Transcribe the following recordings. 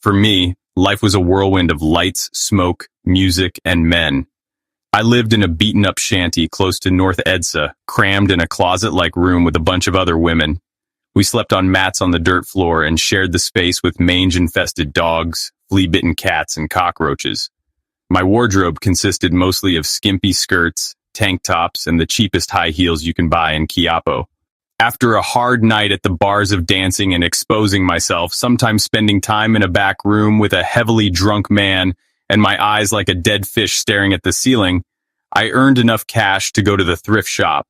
For me, life was a whirlwind of lights, smoke, music, and men. I lived in a beaten-up shanty close to North Edsa, crammed in a closet-like room with a bunch of other women. We slept on mats on the dirt floor and shared the space with mange-infested dogs, flea-bitten cats, and cockroaches. My wardrobe consisted mostly of skimpy skirts, tank tops, and the cheapest high heels you can buy in Quiapo. After a hard night at the bars of dancing and exposing myself, sometimes spending time in a back room with a heavily drunk man and my eyes like a dead fish staring at the ceiling, I earned enough cash to go to the thrift shop.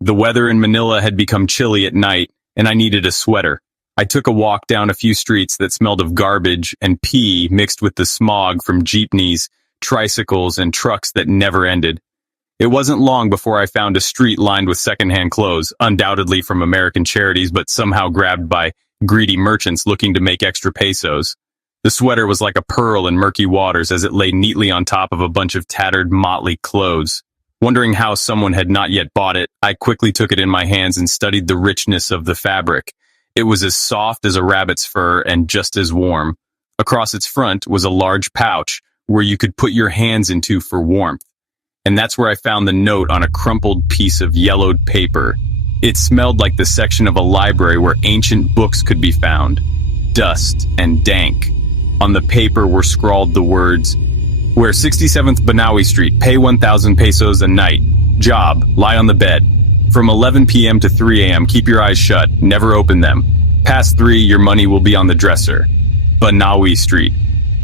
The weather in Manila had become chilly at night, and I needed a sweater. I took a walk down a few streets that smelled of garbage and pee mixed with the smog from jeepneys, tricycles, and trucks that never ended. It wasn't long before I found a street lined with secondhand clothes, undoubtedly from American charities but somehow grabbed by greedy merchants looking to make extra pesos. The sweater was like a pearl in murky waters as it lay neatly on top of a bunch of tattered, motley clothes. Wondering how someone had not yet bought it, I quickly took it in my hands and studied the richness of the fabric. It was as soft as a rabbit's fur and just as warm. Across its front was a large pouch where you could put your hands into for warmth. And that's where I found the note on a crumpled piece of yellowed paper. It smelled like the section of a library where ancient books could be found. Dust and dank. On the paper were scrawled the words, "Where 67th Banawi Street, pay 1,000 pesos a night. Job, lie on the bed. From 11 p.m. to 3 a.m., keep your eyes shut, never open them. Past 3, your money will be on the dresser. Banawi Street."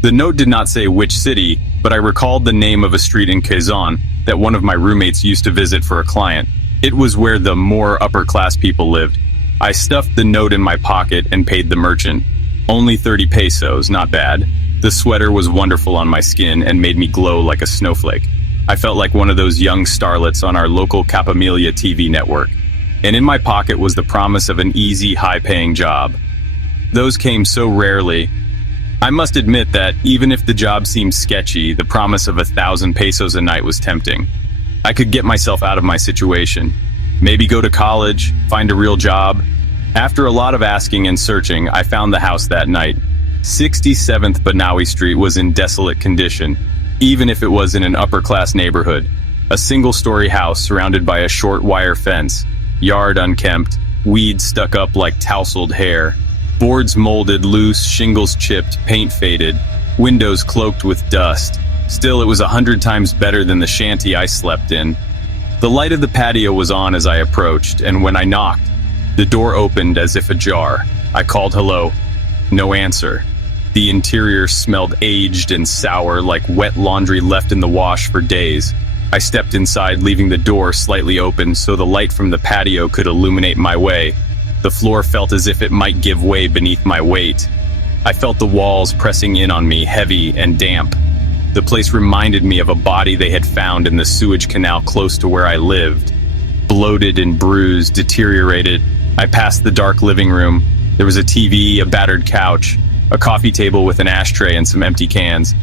The note did not say which city, but I recalled the name of a street in Quezon that one of my roommates used to visit for a client. It was where the more upper-class people lived. I stuffed the note in my pocket and paid the merchant. Only 30 pesos, not bad. The sweater was wonderful on my skin and made me glow like a snowflake. I felt like one of those young starlets on our local Capamilia TV network. And in my pocket was the promise of an easy, high-paying job. Those came so rarely. I must admit that even if the job seemed sketchy, the promise of 1,000 pesos a night was tempting. I could get myself out of my situation. Maybe go to college, find a real job. After a lot of asking and searching, I found the house that night. 67th Banawi Street was in desolate condition, even if it was in an upper-class neighborhood. A single-story house surrounded by a short wire fence, yard unkempt, weeds stuck up like tousled hair. Boards molded loose, shingles chipped, paint faded, windows cloaked with dust. Still, it was 100 times better than the shanty I slept in. The light of the patio was on as I approached, and when I knocked, the door opened as if ajar. I called hello. No answer. The interior smelled aged and sour, like wet laundry left in the wash for days. I stepped inside, leaving the door slightly open so the light from the patio could illuminate my way. The floor felt as if it might give way beneath my weight. I felt the walls pressing in on me, heavy and damp. The place reminded me of a body they had found in the sewage canal close to where I lived. Bloated and bruised, deteriorated, I passed the dark living room. There was a TV, a battered couch, a coffee table with an ashtray and some empty cans.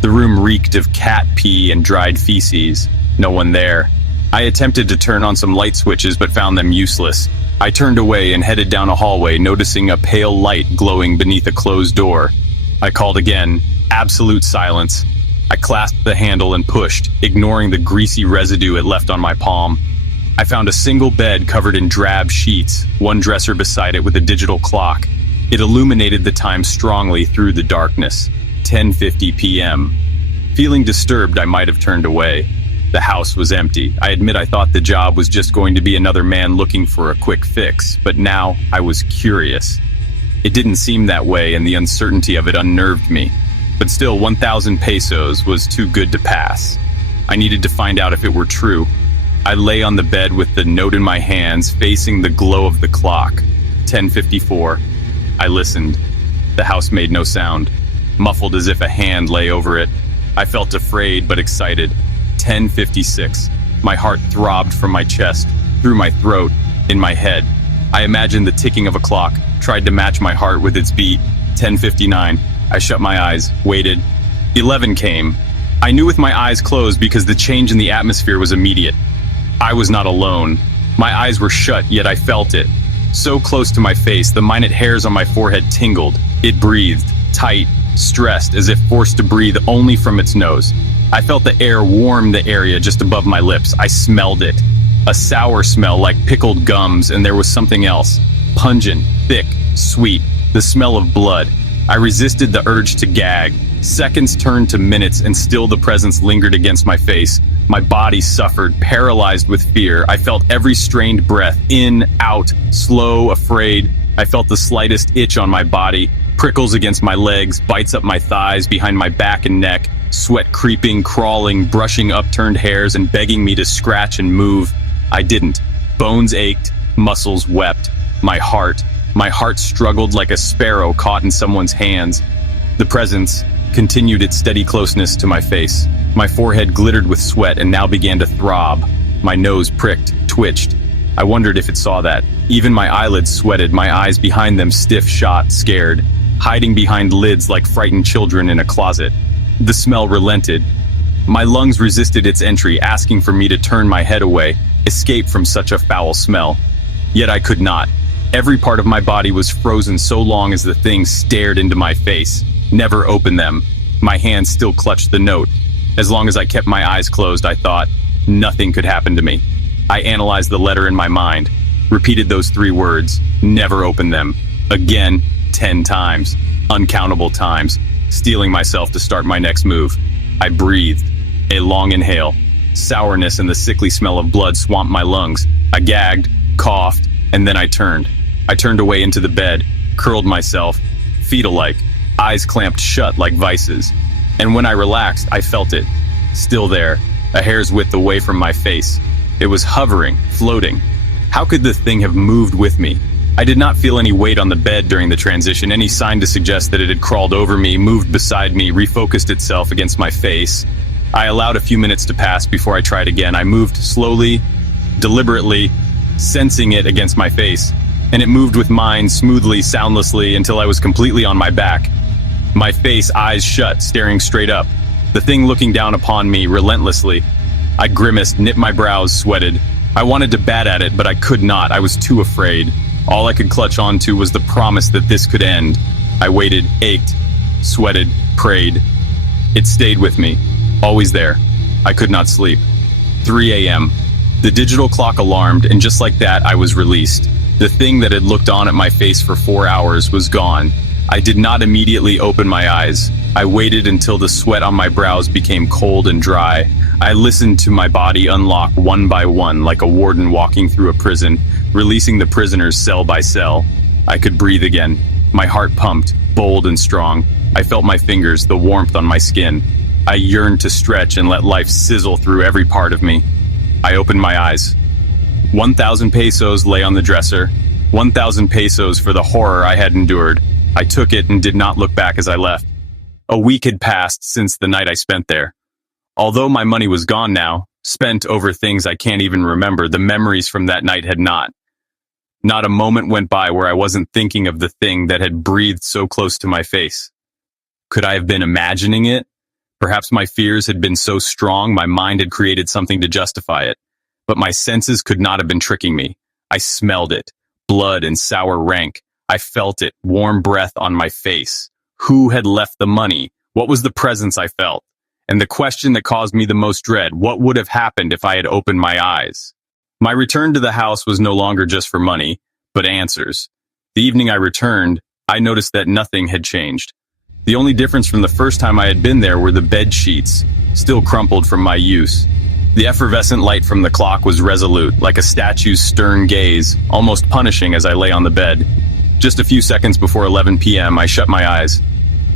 The room reeked of cat pee and dried feces. No one there. I attempted to turn on some light switches but found them useless. I turned away and headed down a hallway, noticing a pale light glowing beneath a closed door. I called again. Absolute silence. I clasped the handle and pushed, ignoring the greasy residue it left on my palm. I found a single bed covered in drab sheets, one dresser beside it with a digital clock. It illuminated the time strongly through the darkness. 10:50 p.m. Feeling disturbed, I might have turned away. The house was empty. I admit I thought the job was just going to be another man looking for a quick fix, but now I was curious. It didn't seem that way, and the uncertainty of it unnerved me. But still, 1,000 pesos was too good to pass. I needed to find out if it were true. I lay on the bed with the note in my hands, facing the glow of the clock. 10:54. I listened. The house made no sound, muffled as if a hand lay over it. I felt afraid but excited. 10:56. My heart throbbed from my chest, through my throat, in my head. I imagined the ticking of a clock, tried to match my heart with its beat. 10:59. I shut my eyes, waited. 11 came. I knew with my eyes closed because the change in the atmosphere was immediate. I was not alone. My eyes were shut, yet I felt it. So close to my face, the minute hairs on my forehead tingled. It breathed, tight, stressed, as if forced to breathe only from its nose. I felt the air warm the area just above my lips. I smelled it. A sour smell like pickled gums, and there was something else. Pungent, thick, sweet, the smell of blood. I resisted the urge to gag. Seconds turned to minutes, and still the presence lingered against my face. My body suffered, paralyzed with fear. I felt every strained breath, in, out, slow, afraid. I felt the slightest itch on my body, prickles against my legs, bites up my thighs, behind my back and neck, sweat creeping, crawling, brushing upturned hairs and begging me to scratch and move. I didn't. Bones ached, muscles wept. My heart struggled like a sparrow caught in someone's hands. The presence continued its steady closeness to my face. My forehead glittered with sweat and now began to throb. My nose pricked, twitched. I wondered if it saw that. Even my eyelids sweated, my eyes behind them stiff, shot, scared, hiding behind lids like frightened children in a closet. The smell relented. My lungs resisted its entry, asking for me to turn my head away, escape from such a foul smell. Yet I could not. Every part of my body was frozen so long as the thing stared into my face. Never opened them. My hands still clutched the note. As long as I kept my eyes closed, I thought nothing could happen to me. I analyzed the letter in my mind, repeated those 3 words, never opened them. Again, 10 times, uncountable times, steeling myself to start my next move. I breathed, a long inhale. Sourness and the sickly smell of blood swamped my lungs. I gagged, coughed, and then I turned. I turned away into the bed, curled myself, fetal-like, eyes clamped shut like vices. And when I relaxed, I felt it. Still there, a hair's width away from my face. It was hovering, floating. How could the thing have moved with me? I did not feel any weight on the bed during the transition, any sign to suggest that it had crawled over me, moved beside me, refocused itself against my face. I allowed a few minutes to pass before I tried again. I moved slowly, deliberately, sensing it against my face. And it moved with mine, smoothly, soundlessly, until I was completely on my back. My face, eyes shut, staring straight up. The thing looking down upon me relentlessly. I grimaced, knit my brows, sweated. I wanted to bat at it, but I could not. I was too afraid. All I could clutch onto was the promise that this could end. I waited, ached, sweated, prayed. It stayed with me, always there. I could not sleep. 3 a.m. The digital clock alarmed, and just like that, I was released. The thing that had looked on at my face for 4 hours was gone. I did not immediately open my eyes. I waited until the sweat on my brows became cold and dry. I listened to my body unlock one by one, like a warden walking through a prison, releasing the prisoners cell by cell. I could breathe again. My heart pumped, bold and strong. I felt my fingers, the warmth on my skin. I yearned to stretch and let life sizzle through every part of me. I opened my eyes. 1,000 pesos lay on the dresser. 1,000 pesos for the horror I had endured. I took it and did not look back as I left. A week had passed since the night I spent there. Although my money was gone now, spent over things I can't even remember, the memories from that night had not. Not a moment went by where I wasn't thinking of the thing that had breathed so close to my face. Could I have been imagining it? Perhaps my fears had been so strong my mind had created something to justify it. But my senses could not have been tricking me. I smelled it, blood and sour rank. I felt it, warm breath on my face. Who had left the money? What was the presence I felt? And the question that caused me the most dread, what would have happened if I had opened my eyes? My return to the house was no longer just for money, but answers. The evening I returned, I noticed that nothing had changed. The only difference from the first time I had been there were the bed sheets, still crumpled from my use. The effervescent light from the clock was resolute, like a statue's stern gaze, almost punishing as I lay on the bed. Just a few seconds before 11 p.m., I shut my eyes.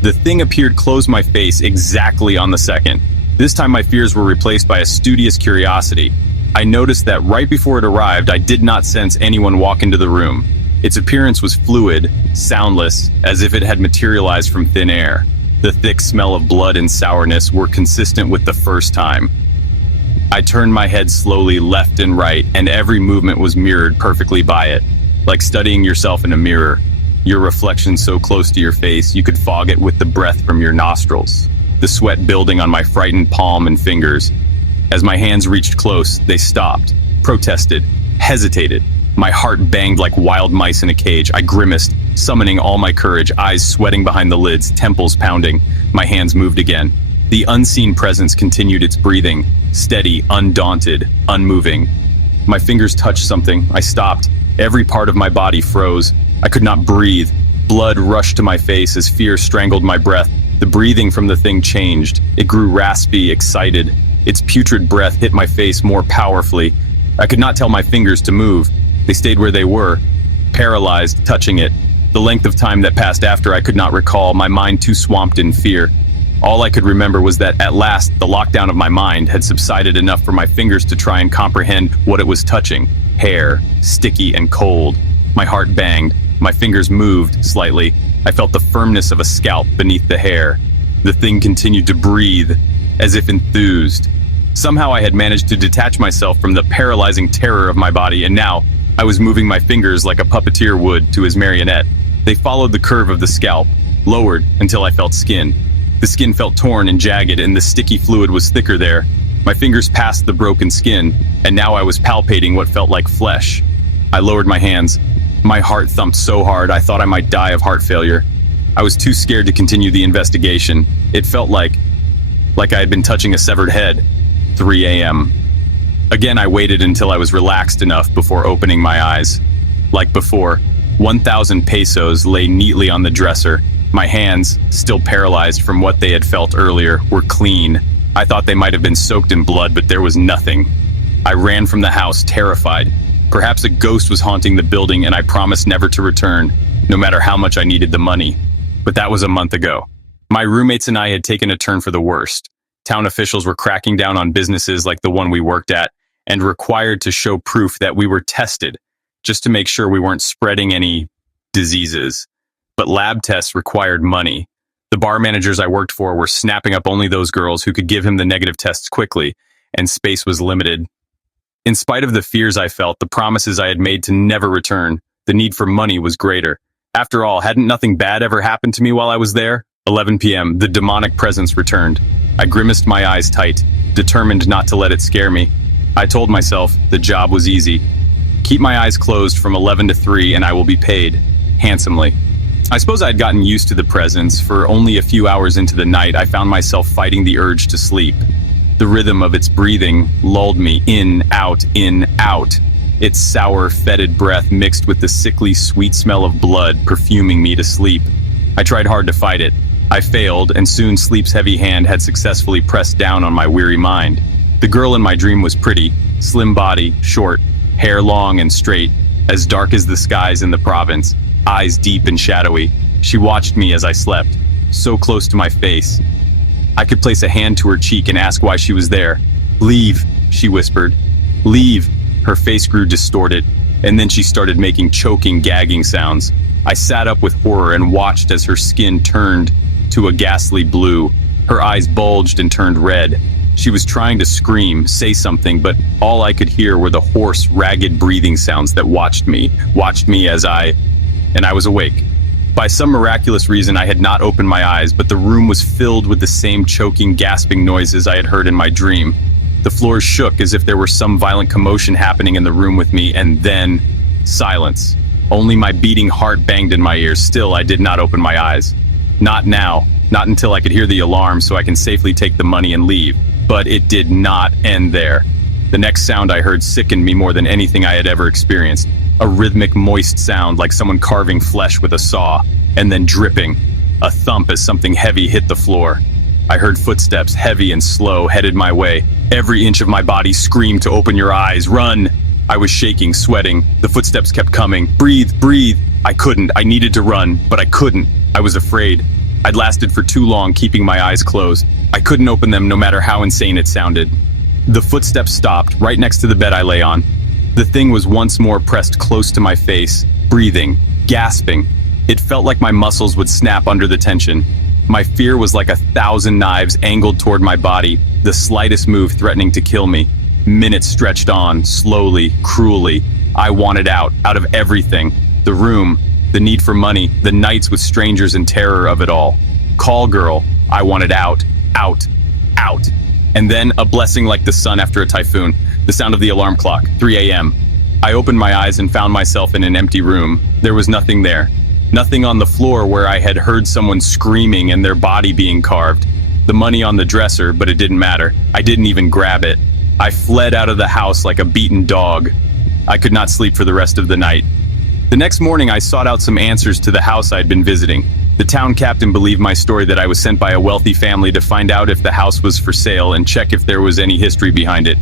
The thing appeared close my face exactly on the second. This time my fears were replaced by a studious curiosity. I noticed that right before it arrived, I did not sense anyone walk into the room. Its appearance was fluid, soundless, as if it had materialized from thin air. The thick smell of blood and sourness were consistent with the first time. I turned my head slowly left and right, and every movement was mirrored perfectly by it. Like studying yourself in a mirror, your reflection so close to your face you could fog it with the breath from your nostrils, the sweat building on my frightened palm and fingers. As my hands reached close, they stopped. protested, hesitated. My heart banged like wild mice in a cage. I grimaced, summoning all my courage, eyes sweating behind the lids, temples pounding. My hands moved again. The unseen presence continued its breathing, steady, undaunted, unmoving. My fingers touched something. I stopped. Every part of my body froze. I could not breathe. Blood rushed to my face as fear strangled my breath. The breathing from the thing changed. It grew raspy, excited. Its putrid breath hit my face more powerfully. I could not tell my fingers to move. They stayed where they were, paralyzed, touching it. The length of time that passed after I could not recall, my mind too swamped in fear. All I could remember was that at last, the lockdown of my mind had subsided enough for my fingers to try and comprehend what it was touching. Hair, sticky and cold. My heart banged. My fingers moved slightly. I felt the firmness of a scalp beneath the hair. The thing continued to breathe, as if enthused. Somehow I had managed to detach myself from the paralyzing terror of my body, and now I was moving my fingers like a puppeteer would to his marionette. They followed the curve of the scalp, lowered until I felt skin. The skin felt torn and jagged, and the sticky fluid was thicker there. My fingers passed the broken skin, and now I was palpating what felt like flesh. I lowered my hands. My heart thumped so hard I thought I might die of heart failure. I was too scared to continue the investigation. It felt like I had been touching a severed head. 3 a.m. Again, I waited until I was relaxed enough before opening my eyes. Like before, 1,000 pesos lay neatly on the dresser. My hands, still paralyzed from what they had felt earlier, were clean. I thought they might have been soaked in blood, but there was nothing. I ran from the house, terrified. Perhaps a ghost was haunting the building, and I promised never to return, no matter how much I needed the money. But that was a month ago. My roommates and I had taken a turn for the worst. Town officials were cracking down on businesses like the one we worked at, and required to show proof that we were tested, just to make sure we weren't spreading any diseases. But lab tests required money. The bar managers I worked for were snapping up only those girls who could give him the negative tests quickly, and space was limited. In spite of the fears I felt, the promises I had made to never return, the need for money was greater. After all, hadn't nothing bad ever happened to me while I was there? 11 p.m., the demonic presence returned. I grimaced my eyes tight, determined not to let it scare me. I told myself the job was easy. Keep my eyes closed from 11 to 3 and I will be paid, handsomely. I suppose I had gotten used to the presence, for only a few hours into the night I found myself fighting the urge to sleep. The rhythm of its breathing lulled me in, out, its sour, fetid breath mixed with the sickly, sweet smell of blood perfuming me to sleep. I tried hard to fight it. I failed, and soon sleep's heavy hand had successfully pressed down on my weary mind. The girl in my dream was pretty, slim body, short, hair long and straight, as dark as the skies in the province, eyes deep and shadowy. She watched me as I slept, so close to my face. I could place a hand to her cheek and ask why she was there. "Leave," she whispered. "Leave." Her face grew distorted, and then she started making choking, gagging sounds. I sat up with horror and watched as her skin turned to a ghastly blue. Her eyes bulged and turned red. She was trying to scream, say something, but all I could hear were the hoarse, ragged breathing sounds that watched me as I was awake. By some miraculous reason, I had not opened my eyes, but the room was filled with the same choking, gasping noises I had heard in my dream. The floors shook as if there were some violent commotion happening in the room with me, and then silence. Only my beating heart banged in my ears. Still, I did not open my eyes. Not now. Not until I could hear the alarm so I can safely take the money and leave. But it did not end there. The next sound I heard sickened me more than anything I had ever experienced. A rhythmic, moist sound like someone carving flesh with a saw, and then dripping. A thump as something heavy hit the floor. I heard footsteps, heavy and slow, headed my way. Every inch of my body screamed to open your eyes, run! I was shaking, sweating. The footsteps kept coming. Breathe, breathe! I couldn't. I needed to run, but I couldn't. I was afraid. I'd lasted for too long keeping my eyes closed. I couldn't open them no matter how insane it sounded. The footsteps stopped, right next to the bed I lay on. The thing was once more pressed close to my face, breathing, gasping. It felt like my muscles would snap under the tension. My fear was like 1,000 knives angled toward my body, the slightest move threatening to kill me. Minutes stretched on, slowly, cruelly. I wanted out of everything. The room, the need for money, the nights with strangers and terror of it all. Call girl, I wanted out. And then, a blessing like the sun after a typhoon. The sound of the alarm clock, 3 a.m. I opened my eyes and found myself in an empty room. There was nothing there. Nothing on the floor where I had heard someone screaming and their body being carved. The money on the dresser, but it didn't matter. I didn't even grab it. I fled out of the house like a beaten dog. I could not sleep for the rest of the night. The next morning, I sought out some answers to the house I'd been visiting. The town captain believed my story that I was sent by a wealthy family to find out if the house was for sale and check if there was any history behind it.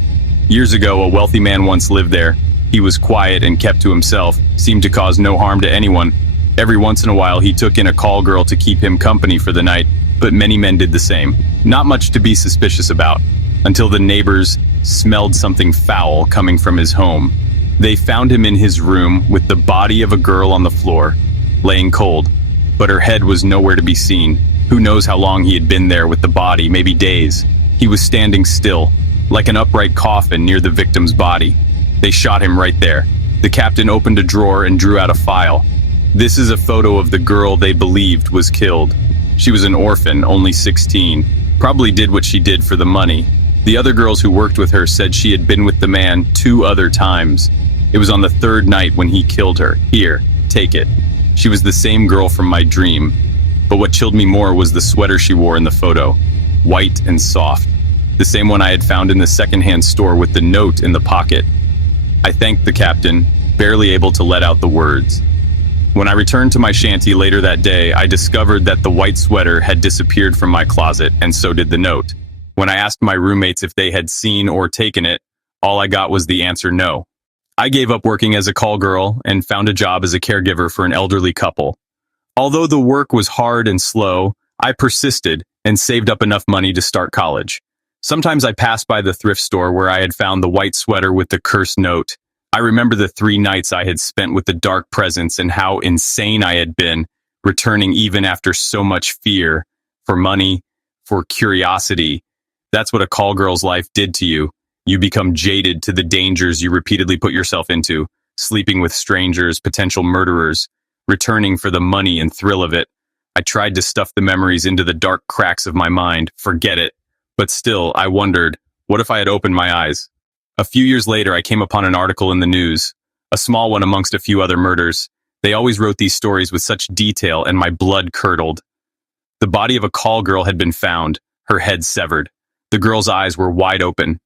Years ago, a wealthy man once lived there. He was quiet and kept to himself, seemed to cause no harm to anyone. Every once in a while, he took in a call girl to keep him company for the night, but many men did the same. Not much to be suspicious about, until the neighbors smelled something foul coming from his home. They found him in his room with the body of a girl on the floor, laying cold, but her head was nowhere to be seen. Who knows how long he had been there with the body, maybe days. He was standing still, like an upright coffin near the victim's body. They shot him right there. The captain opened a drawer and drew out a file. This is a photo of the girl they believed was killed. She was an orphan, only 16, probably did what she did for the money. The other girls who worked with her said she had been with the man 2 other times. It was on the 3rd night when he killed her. Here, take it. She was the same girl from my dream. But what chilled me more was the sweater she wore in the photo. White and soft. The same one I had found in the secondhand store with the note in the pocket. I thanked the captain, barely able to let out the words. When I returned to my shanty later that day, I discovered that the white sweater had disappeared from my closet, and so did the note. When I asked my roommates if they had seen or taken it, all I got was the answer no. I gave up working as a call girl and found a job as a caregiver for an elderly couple. Although the work was hard and slow, I persisted and saved up enough money to start college. Sometimes I passed by the thrift store where I had found the white sweater with the cursed note. I remember the 3 nights I had spent with the dark presence and how insane I had been, returning even after so much fear, for money, for curiosity. That's what a call girl's life did to you. You become jaded to the dangers you repeatedly put yourself into, sleeping with strangers, potential murderers, returning for the money and thrill of it. I tried to stuff the memories into the dark cracks of my mind, forget it. But still, I wondered, what if I had opened my eyes? A few years later, I came upon an article in the news, a small one amongst a few other murders. They always wrote these stories with such detail, and my blood curdled. The body of a call girl had been found, her head severed. The girl's eyes were wide open,